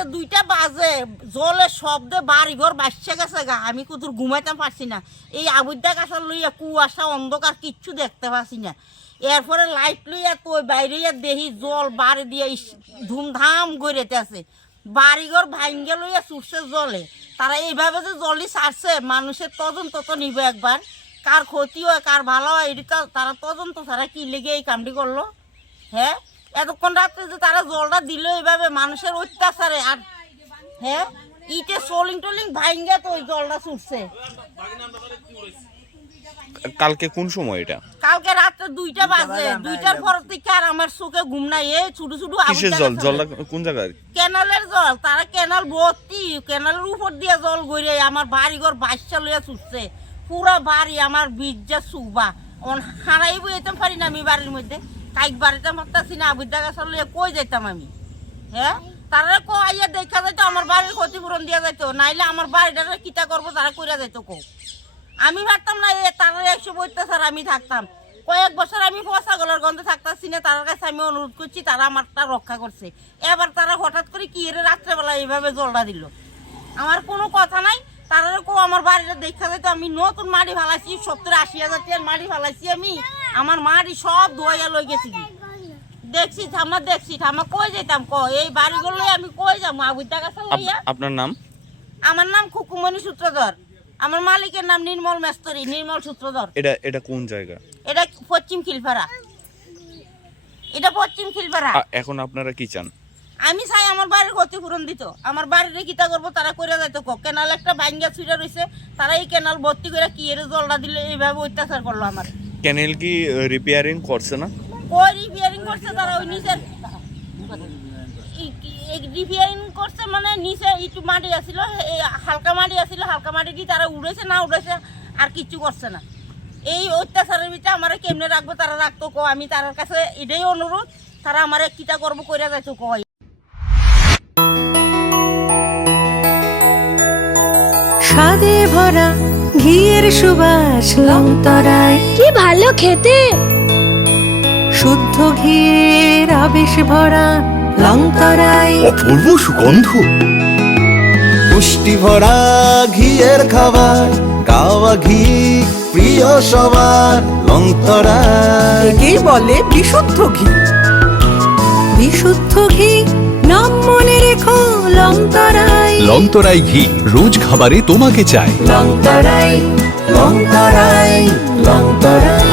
রাত্রে 2টা বাজে জলের শব্দে বাড়িঘর বাসছে গেছে গা। আমি কোথাও ঘুমাইতে পারছি না, এই আবুদ্দা গাছা লইয়া কুয়াশা অন্ধকার কিচ্ছু দেখতে পাচ্ছি না। এরপরে লাইট লইয়া তো বাইরে দেখি জল বাড়ি দিয়ে ধুমধাম গড়েতে আছে, বাড়িঘর ভাঙ্গে লইয়া ছুটছে জলে। তারা এইভাবে যে জলই ছাড়ছে, মানুষের তদন্ত তো নিব একবার, কার ক্ষতি হয় কার ভালো হয় এটা তারা তদন্ত ছাড়া কি লেগে এই কামটি করলো। হ্যাঁ, এতক্ষণ রাত্রে যে তারা জলটা দিল এইভাবে মানুষের অত্যাচারে। আর হ্যাঁ, ইটে সোলিং টোলিং ভাঙ্গে তো ওই জলটা ছুটছে। কালকে কোন সময় এটা? কালকে রাত্রে 2টা বাজে। 2টার পর থেকে আর আমার চোখে ঘুম নাই। এই ছোট ছোট কিসের জল? জলটা কোন জায়গায়? ক্যানালের জল। তারা ক্যানাল ভর্তি, ক্যানালের উপর দিয়ে জল গড়ে আমার বাড়িঘর বাচ্চা লইয়া ছুটছে। পুরা বাড়ি আমার বীজা সুবা হারাইব যেতাম পারি না আমি বাড়ির মধ্যে, কাইক বাড়িতে মারতাছি না, আবুদ্দা গাছা লইয়া কই যেতাম আমি। হ্যাঁ, তারা কো আইয়া দেখা যাইতো আমার বাড়ির ক্ষতিপূরণ দিয়া যাইতো, নাইলে আমার বাড়িটা কিতা করবো তারা কইরা যাইতো। কো আমি ভাবতাম না তারা 100 অত্যাচার আমি থাকতাম। কয়েক বছর আমি পচা গলার গন্ধে থাকতাছি না, তার কাছে আমি অনুরোধ করছি, তারা আমারটা রক্ষা করছে। এবার তারা হঠাৎ করে কি এর রাত্রেবেলা এইভাবে জলটা দিল, আমার কোনো কথা নাই। তারা কো আমার বাড়িটা দেখা যাইতো, আমি নতুন মাটি ফালাইছি, 70-80 হাজার টাকার মাটি ফালাইছি আমি। আমার মাটি সব ধোয়া লই গেছি, দেখছি থামা কই যেতাম। এই বাড়িগুলো আমি কই যাবো আবুদ্দা গাছা লইয়া। আপনার নাম? আমার নাম খুকুমণি সূত্রধর, আমার মালিকের নাম নির্মল মেস্তরি, নির্মল সূত্রধর। এটা কোন জায়গা? এটা পশ্চিম খিলপাড়া, এটা পশ্চিম খিলপাড়া। এখন আপনারা কি চান? আমি চাই আমার বাড়ির ক্ষতিপূরণ দিত, আমার বাড়ির কিতা করবো তারা করে যাইতো। কেনাল একটা ভাঙ্গা ছুঁড়ে রয়েছে, তারা এই কেনাল ভর্তি করে কি এর জলটা দিলে এইভাবে অত্যাচার করলো আমার। ক্যানেল কি রিপেয়ারিং করছে না? ওই রিপেয়ারিং করছে তারা, ওই নিচের রিপেয়ারিং করছে, মানে নিচে একটু মাটি আসছিল, হালকা মাটি আসছিল, হালকা মাটি দিয়ে তারা উড়েছে না উড়েছে আর কিচ্ছু করছে না। এই অত্যাচারের ভিতরে আমার কেমনে রাখবো তারা রাখতো। আমি তার কাছে এটাই অনুরোধ, তারা আমার কিতা করবো কইরা যাইতো। স্বাদে ভরা ঘিয়ের সুবাস লংতরায়, কি ভালো খেতে। শুদ্ধ ঘিয়ের আবেশ ভরা লংতরায়, অপূর্ব সুগন্ধ, পুষ্টি ভরা ঘিয়ের খাবার, গাওয়া ঘি প্রিয় সবার লংতরায়। একেই বলে বিশুদ্ধ ঘি। বিশুদ্ধ ঘি নাম মনে রেখো লংতরায়। লংতরাই ঘি রোজ খাবারে তোমাকে চাই। লংতরায়, লংতরায়, লংতরায়।